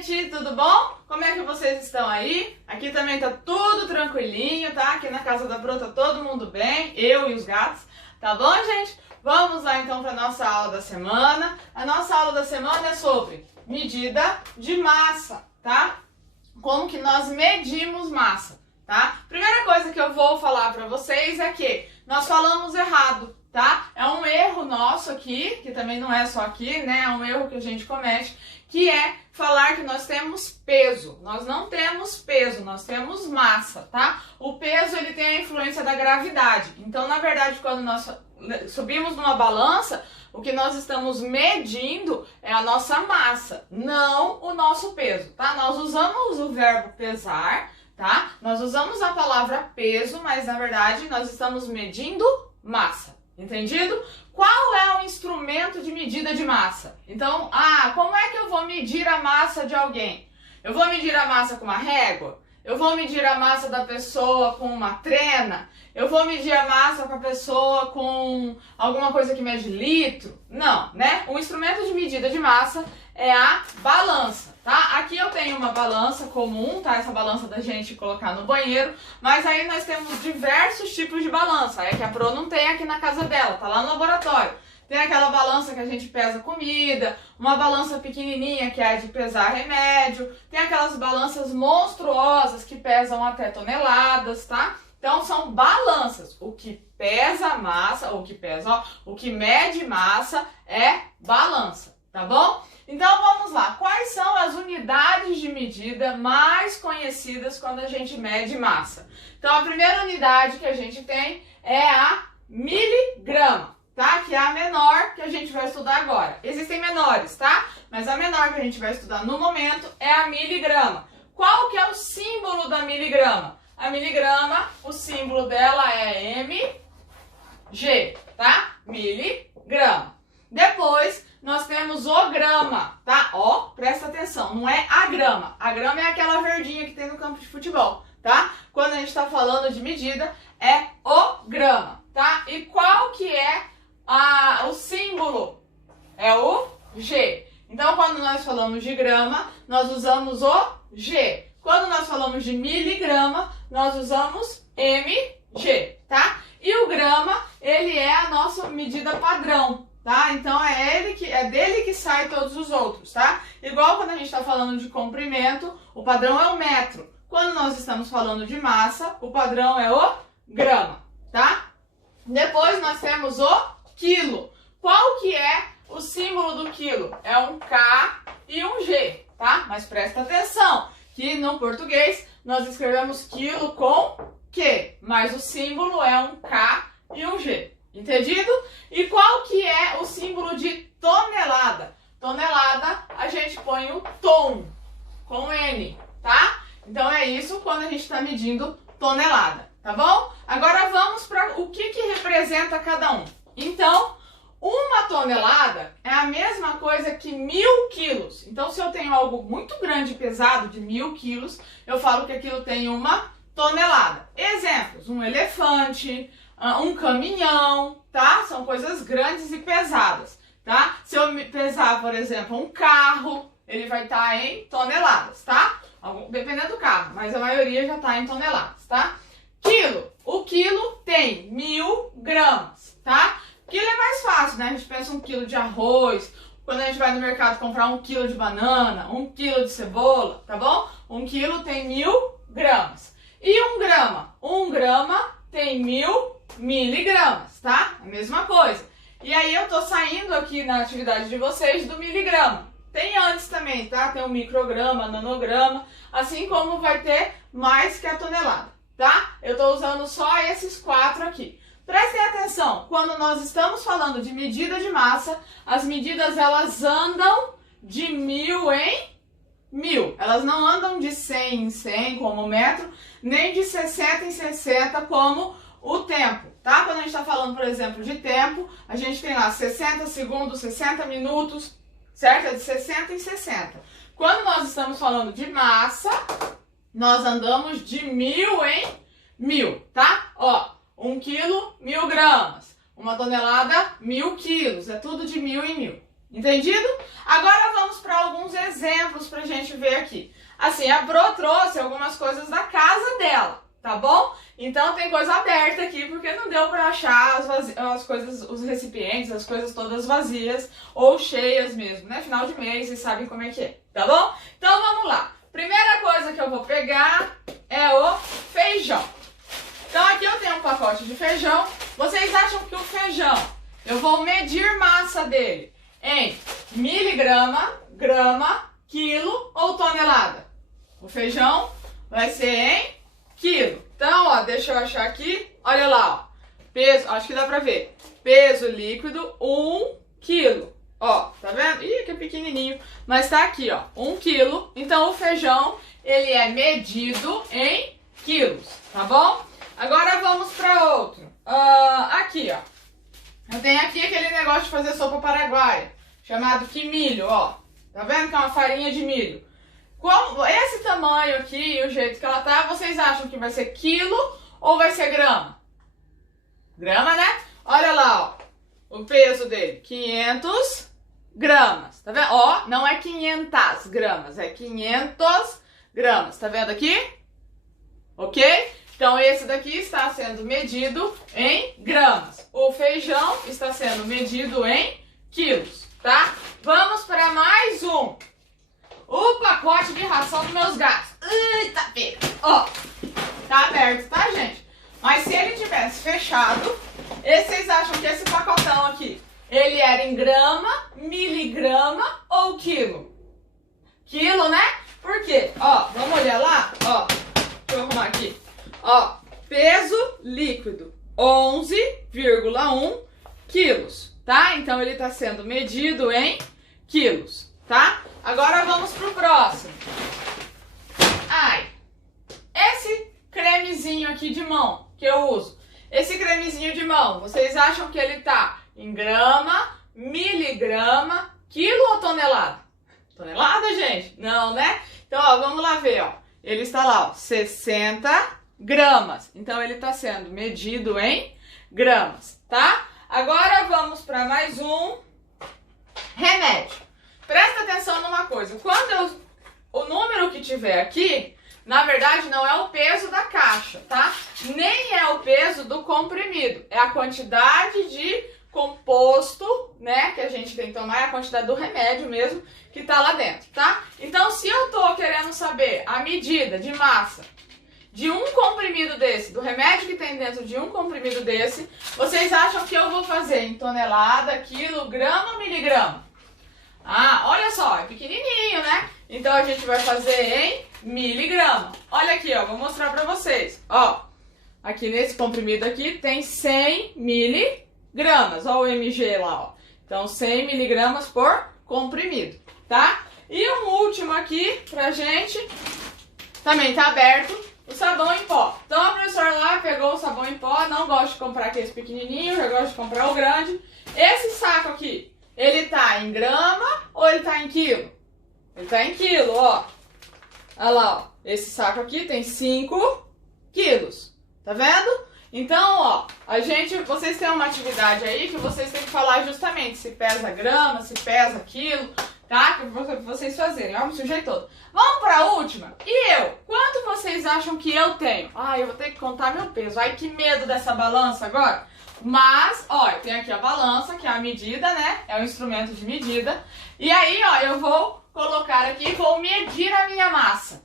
gente, tudo bom? Como é que vocês estão aí? Aqui também tá tudo tranquilinho, tá? Aqui na casa da Pro tá todo mundo bem, eu e os gatos, tá bom, gente? Vamos lá então para nossa aula da semana. A nossa aula da semana é sobre medida de massa, tá? Como que nós medimos massa, tá? Primeira coisa que eu vou falar para vocês é que nós falamos errado, tá? É um erro nosso aqui, que também não é só aqui, né? É um erro que a gente comete, que é falar que nós temos peso. Nós não temos peso, nós temos massa, tá? O peso, ele tem a influência da gravidade. Então, na verdade, quando nós subimos numa balança, o que nós estamos medindo é a nossa massa, não o nosso peso, tá? Nós usamos o verbo pesar, tá? Nós usamos a palavra peso, mas na verdade nós estamos medindo massa. Entendido? Qual é o instrumento de medida de massa? Então, como é que eu vou medir a massa de alguém? Eu vou medir a massa com uma régua? Eu vou medir a massa da pessoa com uma trena? Eu vou medir a massa com a pessoa com alguma coisa que mede litro? Não, né? O instrumento de medida de massa é a balança, tá? Aqui eu tenho uma balança comum, tá? Essa balança da gente colocar no banheiro, mas aí nós temos diversos tipos de balança. É que a Pro não tem aqui na casa dela, tá lá no laboratório. Tem aquela balança que a gente pesa comida, uma balança pequenininha que é de pesar remédio, tem aquelas balanças monstruosas que pesam até toneladas, tá? Então são balanças. O que pesa massa, o que mede massa é balança, tá bom? Então vamos lá, quais são as unidades de medida mais conhecidas quando a gente mede massa? Então a primeira unidade que a gente tem é a miligrama, tá? Que é a menor que a gente vai estudar agora. Existem menores, tá? Mas a menor que a gente vai estudar no momento é a miligrama. Qual que é o símbolo da miligrama? A miligrama, o símbolo dela é mg, tá? Miligrama. Depois nós temos o grama, tá? Ó, presta atenção, não é a grama. A grama é aquela verdinha que tem no campo de futebol, tá? Quando a gente tá falando de medida, é o grama, tá? E qual que é o símbolo? É o G. Então, quando nós falamos de grama, nós usamos o G. Quando nós falamos de miligrama, nós usamos mg, tá? E o grama, ele é a nossa medida padrão, tá? Então é dele que sai todos os outros, tá? Igual quando a gente está falando de comprimento, o padrão é o metro. Quando nós estamos falando de massa, o padrão é o grama, tá? Depois nós temos o quilo. Qual que é o símbolo do quilo? É um K e um G, tá? Mas presta atenção, que no português nós escrevemos quilo com Q, mas o símbolo é um K e um G. Entendido? E qual que é o símbolo de tonelada? Tonelada, a gente põe o tom, com N, tá? Então é isso quando a gente está medindo tonelada, tá bom? Agora vamos para o que representa cada um. Então, uma tonelada é a mesma coisa que 1000 quilos. Então, se eu tenho algo muito grande e pesado de 1000 quilos, eu falo que aquilo tem uma tonelada. Exemplos, um elefante, um caminhão, tá? São coisas grandes e pesadas, tá? Se eu pesar, por exemplo, um carro, ele vai estar em toneladas, tá? Dependendo do carro, mas a maioria já está em toneladas, tá? Quilo. O quilo tem 1000 gramas, tá? Quilo é mais fácil, né? A gente pensa 1 quilo de arroz, quando a gente vai no mercado comprar 1 quilo de banana, 1 quilo de cebola, tá bom? 1 quilo tem 1000 gramas. E 1 grama? 1 grama tem 1000 miligramas, tá? A mesma coisa. E aí eu tô saindo aqui na atividade de vocês do miligrama. Tem antes também, tá? Tem o micrograma, nanograma, assim como vai ter mais que a tonelada, tá? Eu tô usando só esses 4 aqui. Prestem atenção, quando nós estamos falando de medida de massa, as medidas elas andam de 1000 em 1000. Elas não andam de 100 em 100 como o metro, nem de 60 em 60 como o tempo, tá? Quando a gente está falando, por exemplo, de tempo, a gente tem lá 60 segundos, 60 minutos, certo? É de 60 em 60. Quando nós estamos falando de massa, nós andamos de 1000 em 1000, tá? Ó, 1 quilo, 1000 gramas. Uma tonelada, 1000 quilos. É tudo de 1000 em 1000. Entendido? Agora vamos para alguns exemplos para a gente gente vê aqui? Assim, a Bro trouxe algumas coisas da casa dela, tá bom? Então tem coisa aberta aqui, porque não deu pra achar as coisas, os recipientes, as coisas todas vazias ou cheias mesmo, né? Final de mês, vocês sabem como é que é, tá bom? Então vamos lá. Primeira coisa que eu vou pegar é o feijão. Então aqui eu tenho um pacote de feijão. Vocês acham que o feijão, eu vou medir massa dele em miligrama, grama, quilo ou tonelada? O feijão vai ser em quilo. Então, ó, deixa eu achar aqui. Olha lá, ó. Peso, acho que dá pra ver. Peso líquido, 1 quilo. Ó, tá vendo? Ih, que pequenininho. Mas tá aqui, ó, 1 quilo. Então, o feijão, ele é medido em quilos, tá bom? Agora vamos para outro. Aqui, ó. Eu tenho aqui aquele negócio de fazer sopa paraguaia, chamado quimilho, ó. Tá vendo que é uma farinha de milho? Esse tamanho aqui e o jeito que ela tá, vocês acham que vai ser quilo ou vai ser grama? Grama, né? Olha lá, ó. O peso dele, 500 gramas. Tá vendo? Ó, não é 500 gramas, é 500 gramas. Tá vendo aqui? Ok? Então, esse daqui está sendo medido em gramas. O feijão está sendo medido em quilos, tá? Vamos para mais um. O pacote de ração dos meus gatos. Eita, pega. Ó, tá aberto, tá, gente? Mas se ele tivesse fechado, vocês acham que esse pacotão aqui, ele era em grama, miligrama ou quilo? Quilo, né? Por quê? Ó, vamos olhar lá? Ó, deixa eu arrumar aqui. Ó, peso líquido, 11,1 quilos, tá? Então, ele tá sendo medido em quilos, tá? Agora vamos pro próximo. Ai, esse cremezinho aqui de mão que eu uso. Esse cremezinho de mão, vocês acham que ele tá em grama, miligrama, quilo ou tonelada? Tonelada, gente? Não, né? Então, ó, vamos lá ver, ó. Ele está lá, ó, 60 gramas. Então, ele está sendo medido em gramas, tá? Agora vamos para mais um remédio. Presta atenção numa coisa. O número que tiver aqui, na verdade, não é o peso da caixa, tá? Nem é o peso do comprimido. É a quantidade de composto, né, que a gente tem que tomar, é a quantidade do remédio mesmo que tá lá dentro, tá? Então, se eu tô querendo saber a medida de massa de um comprimido desse, do remédio que tem dentro de um comprimido desse, vocês acham que eu vou fazer em tonelada, quilo, grama ou miligrama? Ah, olha só, é pequenininho, né? Então a gente vai fazer em miligrama. Olha aqui, ó, vou mostrar pra vocês. Ó, aqui nesse comprimido aqui tem 100 miligramas. Ó o mg lá, ó. Então 100 miligramas por comprimido, tá? E um último aqui pra gente, também tá aberto, o sabão em pó. Então a professora lá pegou o sabão em pó, não gosta de comprar aqueles pequenininhos, eu gosto de comprar o grande. Esse saco aqui, ele tá em grama ou ele tá em quilo? Ele tá em quilo, ó. Olha lá, ó. Esse saco aqui tem 5 quilos. Tá vendo? Então, ó, vocês têm uma atividade aí que vocês têm que falar justamente se pesa grama, se pesa quilo, tá? Que vocês fazerem, ó, me sujei todo. Vamos pra última? E eu? Quanto vocês acham que eu tenho? Ah, eu vou ter que contar meu peso. Ai, que medo dessa balança agora. Mas, ó, eu tenho aqui a balança, que é a medida, né? É um instrumento de medida. E aí, ó, eu vou colocar aqui e vou medir a minha massa.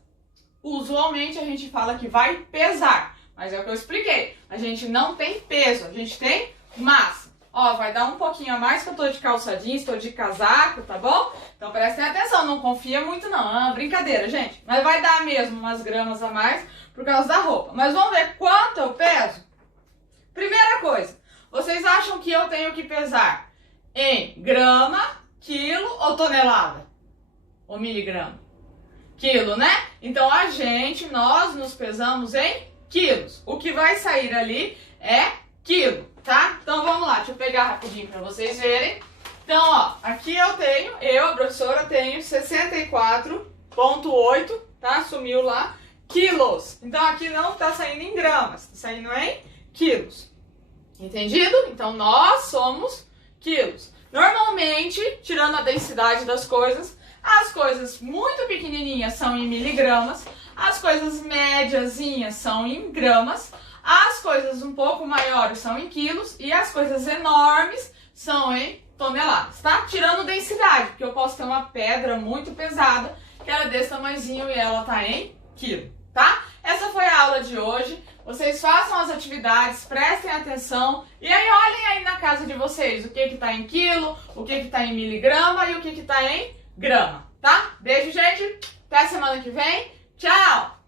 Usualmente a gente fala que vai pesar, mas é o que eu expliquei. A gente não tem peso, a gente tem massa. Ó, vai dar um pouquinho a mais que eu tô de calça jeans, tô de casaco, tá bom? Então prestem atenção, não confia muito não. Brincadeira, gente. Mas vai dar mesmo umas gramas a mais por causa da roupa. Mas vamos ver quanto eu peso? Primeira coisa, vocês acham que eu tenho que pesar em grama, quilo ou tonelada? Ou miligrama? Quilo, né? Então nós nos pesamos em quilos. O que vai sair ali é quilo, tá? Então vamos lá, deixa eu pegar rapidinho pra vocês verem. Então, ó, aqui a professora, tenho 64,8, tá? Sumiu lá, quilos. Então aqui não tá saindo em gramas, tá saindo em quilos. Entendido? Então nós somos quilos. Normalmente, tirando a densidade das coisas, As coisas muito pequenininhas são em miligramas, as coisas médiasinhas são em gramas, as coisas um pouco maiores são em quilos e as coisas enormes são em toneladas, tá? Tirando densidade, porque eu posso ter uma pedra muito pesada que ela é desse tamanhozinho e ela tá em quilo, tá? Essa foi a aula de hoje. Vocês façam as atividades, prestem atenção e aí olhem aí na casa de vocês o que tá em quilo, o que tá em miligrama e o que tá em grama, tá? Beijo, gente. Até semana que vem. Tchau!